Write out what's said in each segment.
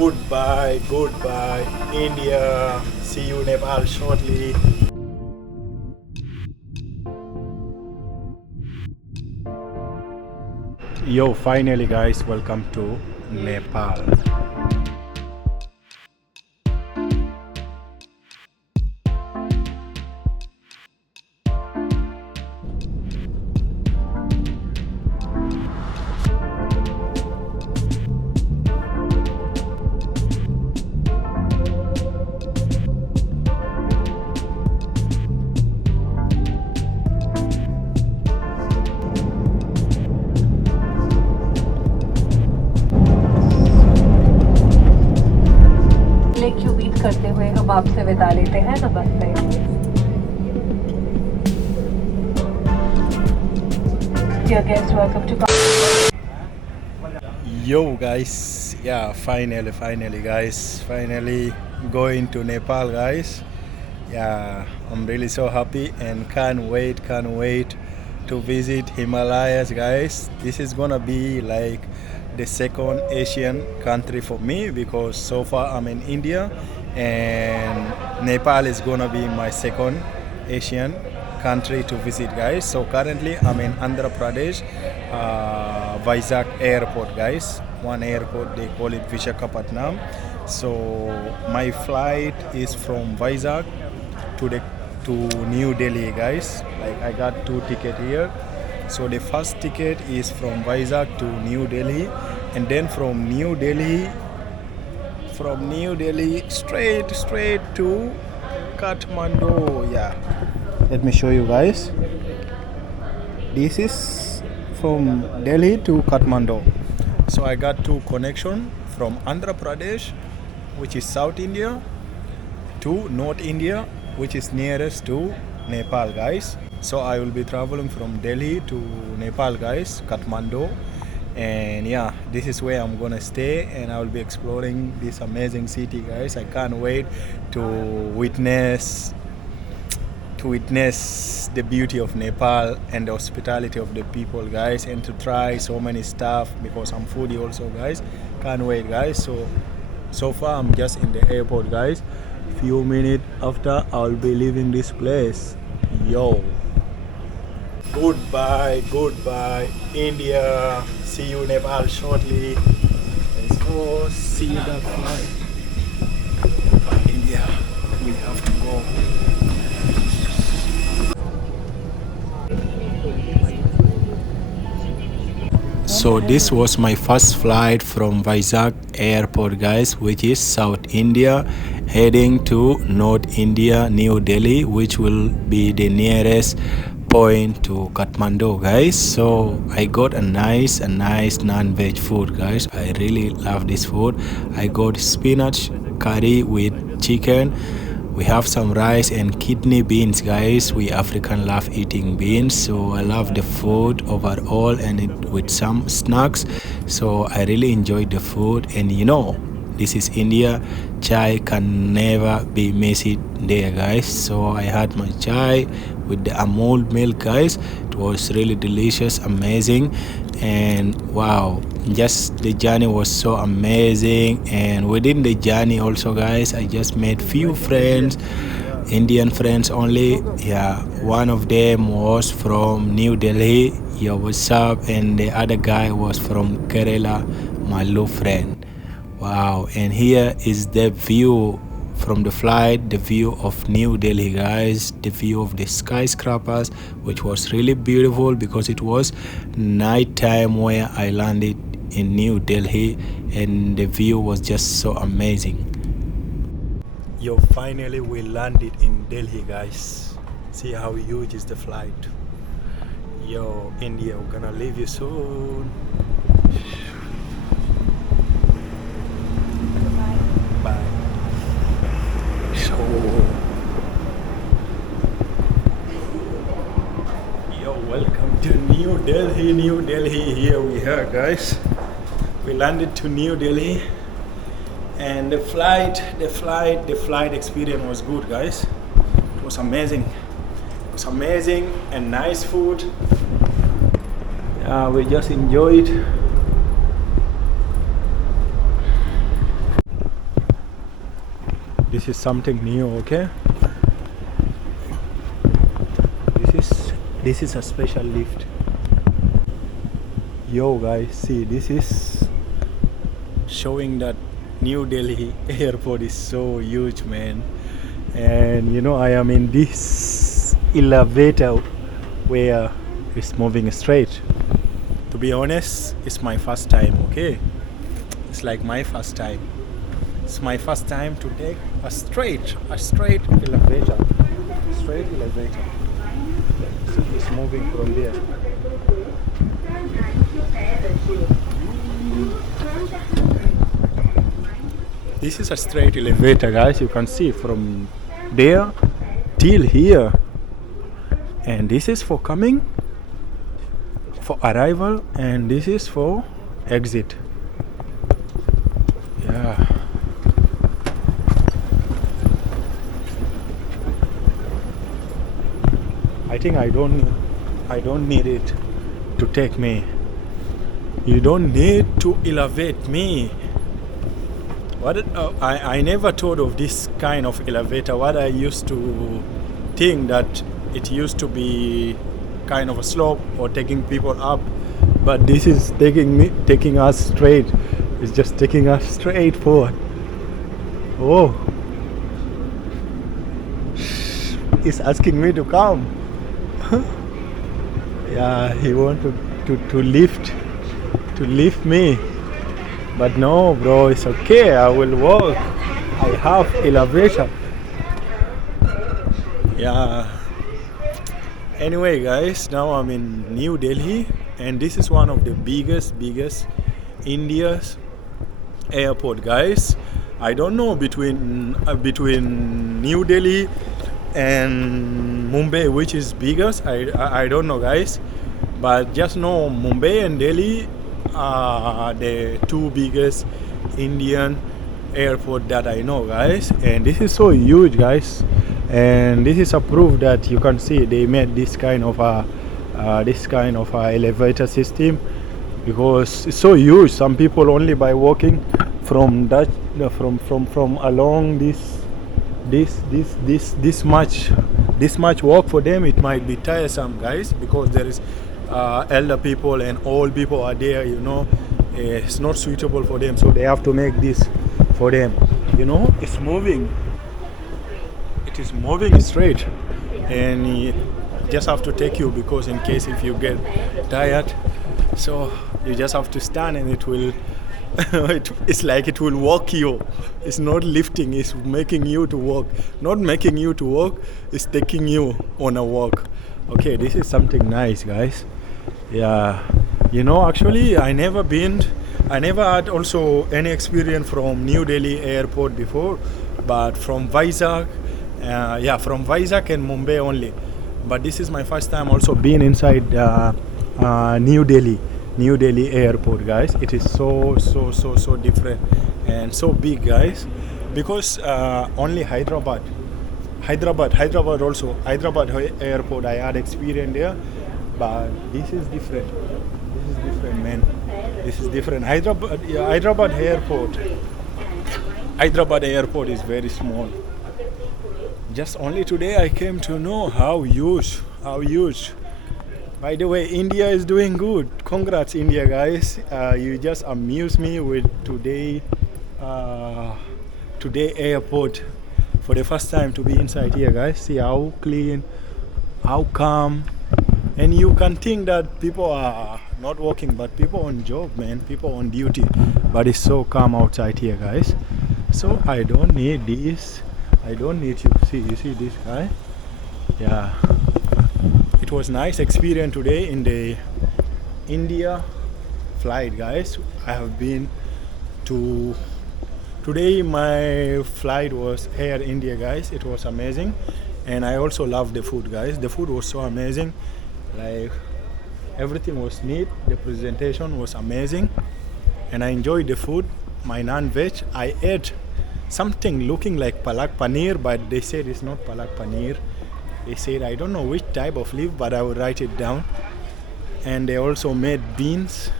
Goodbye, goodbye, India. See you Nepal shortly. Yo, finally, guys, welcome to Nepal. क्यों beat करते हुए हम आपसे विदा लेते हैं नमस्ते Dear guests, welcome to Yo, guys, yeah, finally, guys, finally going to Nepal, guys. Yeah, I'm really so happy and can't wait to visit Himalayas, guys. This is gonna be like the second Asian country for me because so far I'm in India and Nepal is gonna be my second Asian country to visit, guys. So currently I'm in Andhra Pradesh, Vizag airport, guys. One airport, they call it Visakhapatnam. So my flight is from Vizag to New Delhi, guys. Like I got two tickets here. So the first ticket is from Vizag to New Delhi, and then from New Delhi straight to Kathmandu. Yeah. Let me show you guys. This is from Delhi to Kathmandu. So I got two connection from Andhra Pradesh, which is South India, to North India, which is nearest to Nepal, guys. So I will be traveling from Delhi to Nepal, guys, Kathmandu. And yeah, this is where I'm gonna stay and I will be exploring this amazing city, guys. I can't wait to witness the beauty of Nepal and the hospitality of the people, guys, and to try so many stuff because I'm foodie also, guys. Can't wait, guys. So far I'm just in the airport, guys. Few minutes after I'll be leaving this place. Yo, goodbye, India. See you Nepal shortly. Let's go see that flight. Goodbye, India. We have to go. So this was my first flight from Vizag airport, guys, which is South India, heading to North India, New Delhi, which will be the nearest point to Kathmandu, guys. So I got a nice non-veg food, guys. I really love this food. I got spinach curry with chicken. We have some rice and kidney beans, guys. We African love eating beans, so I love the food overall and it with some snacks. So I really enjoyed the food, and you know, this is India. Chai can never be missed there, guys. So I had my chai with the Amul milk, guys. It was really delicious, amazing, and wow, just the journey was so amazing. And within the journey also, guys, I just made few friends, Indian friends only. Yeah, one of them was from New Delhi. Yo, what's up? And the other guy was from Kerala, my low friend. Wow, and here is the view from the flight, the view of New Delhi, guys, the view of the skyscrapers, which was really beautiful because it was night time where I landed in New Delhi, and the view was just so amazing. Yo, finally we landed in Delhi, guys. See how huge is the flight. Yo, India, we're gonna leave you soon. Bye. So, yo, welcome to New Delhi. Here we are, guys. We landed to New Delhi, and the flight experience was good, guys. It was amazing. And nice food. We just enjoyed. This is something new, okay? This is a special lift. Yo guys, see, this is showing that New Delhi airport is so huge, man. And you know, I am in this elevator where it's moving straight. To be honest, it's my first time, okay? It's like my first time. It's my first time to take a straight elevator. Straight elevator. See, it's moving from there. This is a straight elevator, guys. You can see from there till here. And this is for coming, for arrival, and this is for exit. Yeah. I think I don't need it to take me. You don't need to elevate me. I never thought of this kind of elevator. What I used to think that it used to be kind of a slope or taking people up, but this is taking us straight. It's just taking us straight forward. Oh, it's asking me to come. Yeah, he want to lift me. But no, bro, it's okay. I will walk. I have elevation. Yeah. Anyway, guys, now I'm in New Delhi, and this is one of the biggest India's airport, guys. I don't know between New Delhi and Mumbai which is biggest. I don't know, guys, but just know Mumbai and Delhi are the two biggest Indian airport that I know, guys. And this is so huge, guys, and this is a proof that you can see they made this kind of a elevator system, because it's so huge. Some people only by walking from that from along this much walk, for them it might be tiresome, guys, because there is elder people and old people are there, you know. It's not suitable for them, so they have to make this for them, you know. It's moving, it is moving straight, and just have to take you, because in case if you get tired, so you just have to stand and it will it's like it will walk you. It's not lifting, it's making you to walk. Not making you to walk, it's taking you on a walk. Okay, this is something nice, guys. Yeah, you know, actually I never had also any experience from New Delhi airport before, but from Vizag from Vizag and Mumbai only. But this is my first time also being inside New Delhi airport, guys. It is so different and so big, guys, because only Hyderabad also, Hyderabad airport I had experience there, but this is different, man. This is different. Hyderabad airport is very small. Just only today I came to know how huge. By the way, India is doing good. Congrats, India, guys. You just amuse me with today airport. For the first time to be inside here, guys. See how clean, how calm. And you can think that people are not working, but people on job, man. People on duty. But it's so calm outside here, guys. So I don't need this. I don't need you. You see this guy? Yeah. It was nice experience today in the India flight, guys. I have been to today. My flight was Air India, guys. It was amazing, and I also love the food, guys. The food was so amazing. Like everything was neat. The presentation was amazing, and I enjoyed the food. My non-veg, I ate something looking like palak paneer, but they said it's not palak paneer. They said, I don't know which type of leaf, but I will write it down. And they also made beans.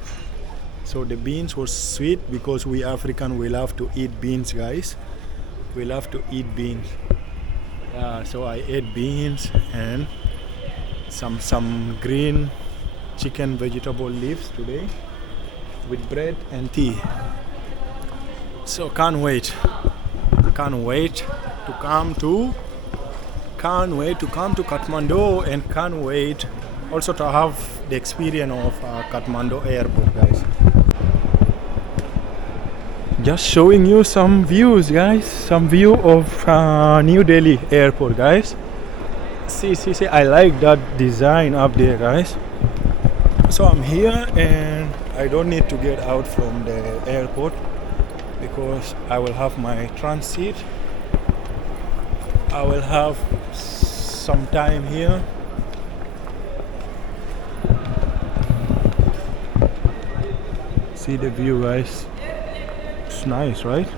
So the beans was sweet, because we African, we love to eat beans, guys. We love to eat beans. So I ate beans and some green chicken vegetable leaves today with bread and tea. So can't wait to come to Kathmandu, and can't wait also to have the experience of Kathmandu airport, guys. Just showing you some views, guys. Some view of New Delhi airport, guys. See, I like that design up there, guys. So I'm here and I don't need to get out from the airport because I will have my transit. I will have some time here. See the view, guys. It's nice, right?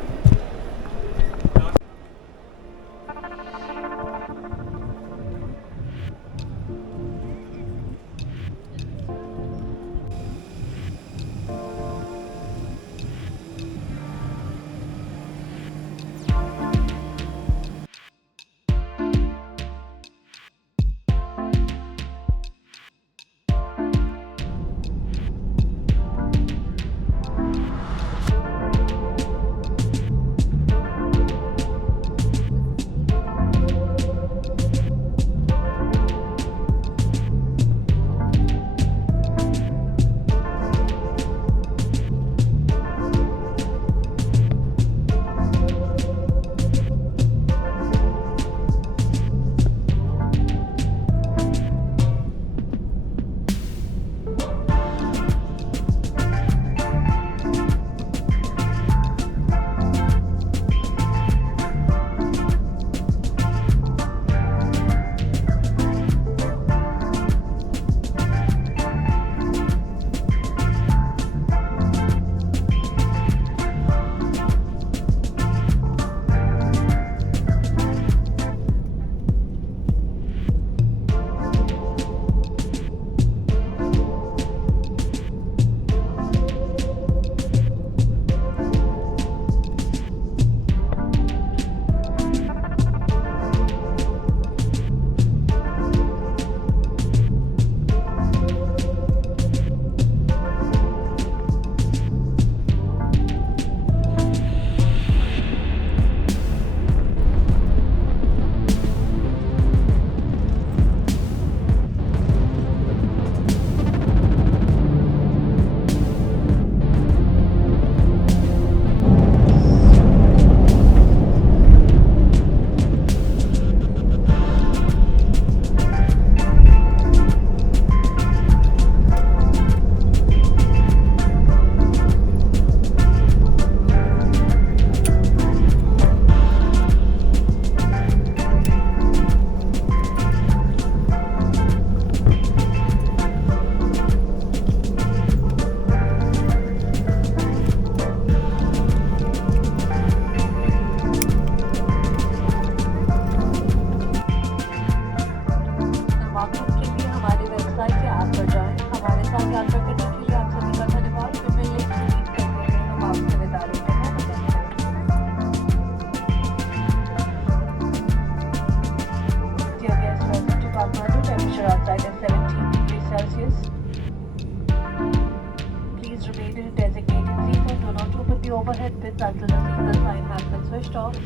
overhead bins until the seatbelt sign has been switched off.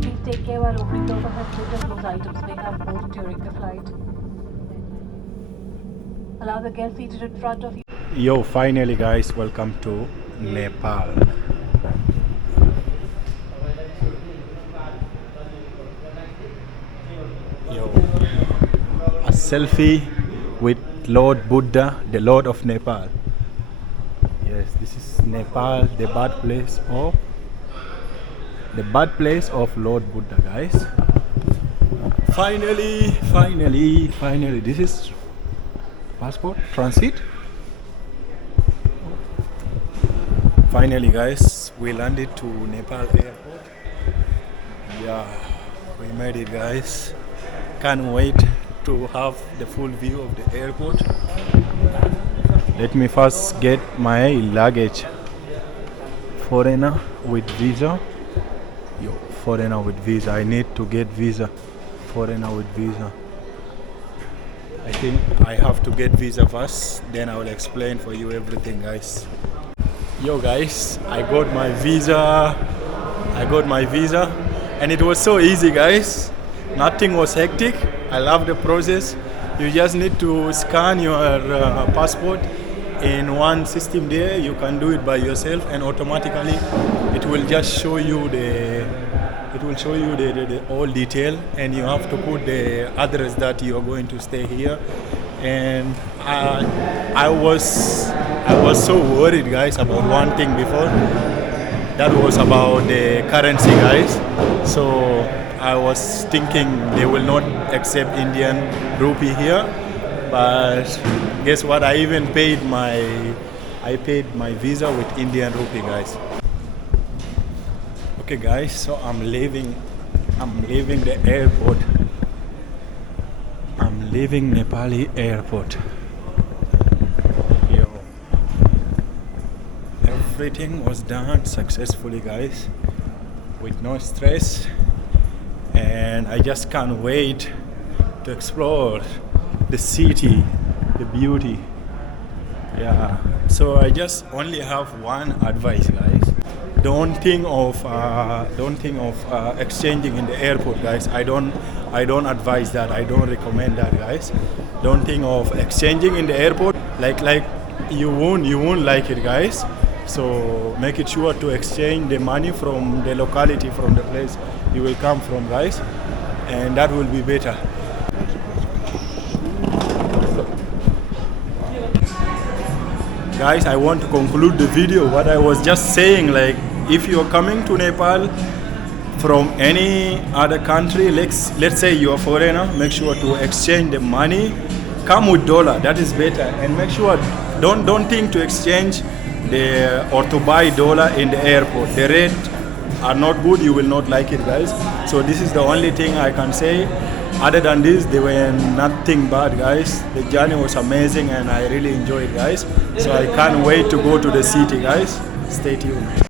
Please take care while opening the overhead bins as those items may have moved during the flight. Allow the guest seated in front of you. Yo, finally guys, welcome to Nepal. Yo, a selfie with Lord Buddha, the Lord of Nepal. Yes, this is Nepal, the birthplace of Lord Buddha, guys. Finally, this is passport transit. Finally, guys, we landed to Nepal airport. Yeah, we made it, guys. Can't wait to have the full view of the airport. Let me first get my luggage. Foreigner with visa. Yo, foreigner with visa. I need to get visa. Foreigner with visa. I think I have to get visa first, then I will explain for you everything, guys. Yo guys, I got my visa. And it was so easy, guys. Nothing was hectic. I love the process. You just need to scan your passport in one system there. You can do it by yourself, and automatically it will just show you the all detail, and you have to put the address that you are going to stay here. And I was so worried, guys, about one thing before. That was about the currency, guys. So I was thinking they will not accept Indian rupee here, but guess what? I paid my visa with Indian rupee, guys. Okay, guys. So I'm leaving the airport. I'm leaving Nepali airport. Yo. Everything was done successfully, guys, with no stress, and I just can't wait to explore the city, the beauty. Yeah. So I just only have one advice, guys. Don't think of exchanging in the airport, guys. I don't advise that. I don't recommend that, guys. Don't think of exchanging in the airport. Like you won't like it, guys. So make it sure to exchange the money from the locality, from the place you will come from, guys, and that will be better. Guys, I want to conclude the video. What I was just saying, like, if you're coming to Nepal from any other country, let's say you're a foreigner, make sure to exchange the money. Come with dollar, that is better, and make sure don't think to exchange or to buy dollar in the airport. The rate are not good. You will not like it, guys. So this is the only thing I can say. Other than this, they were nothing bad, guys. The journey was amazing and I really enjoyed it, guys. So I can't wait to go to the city, guys. Stay tuned.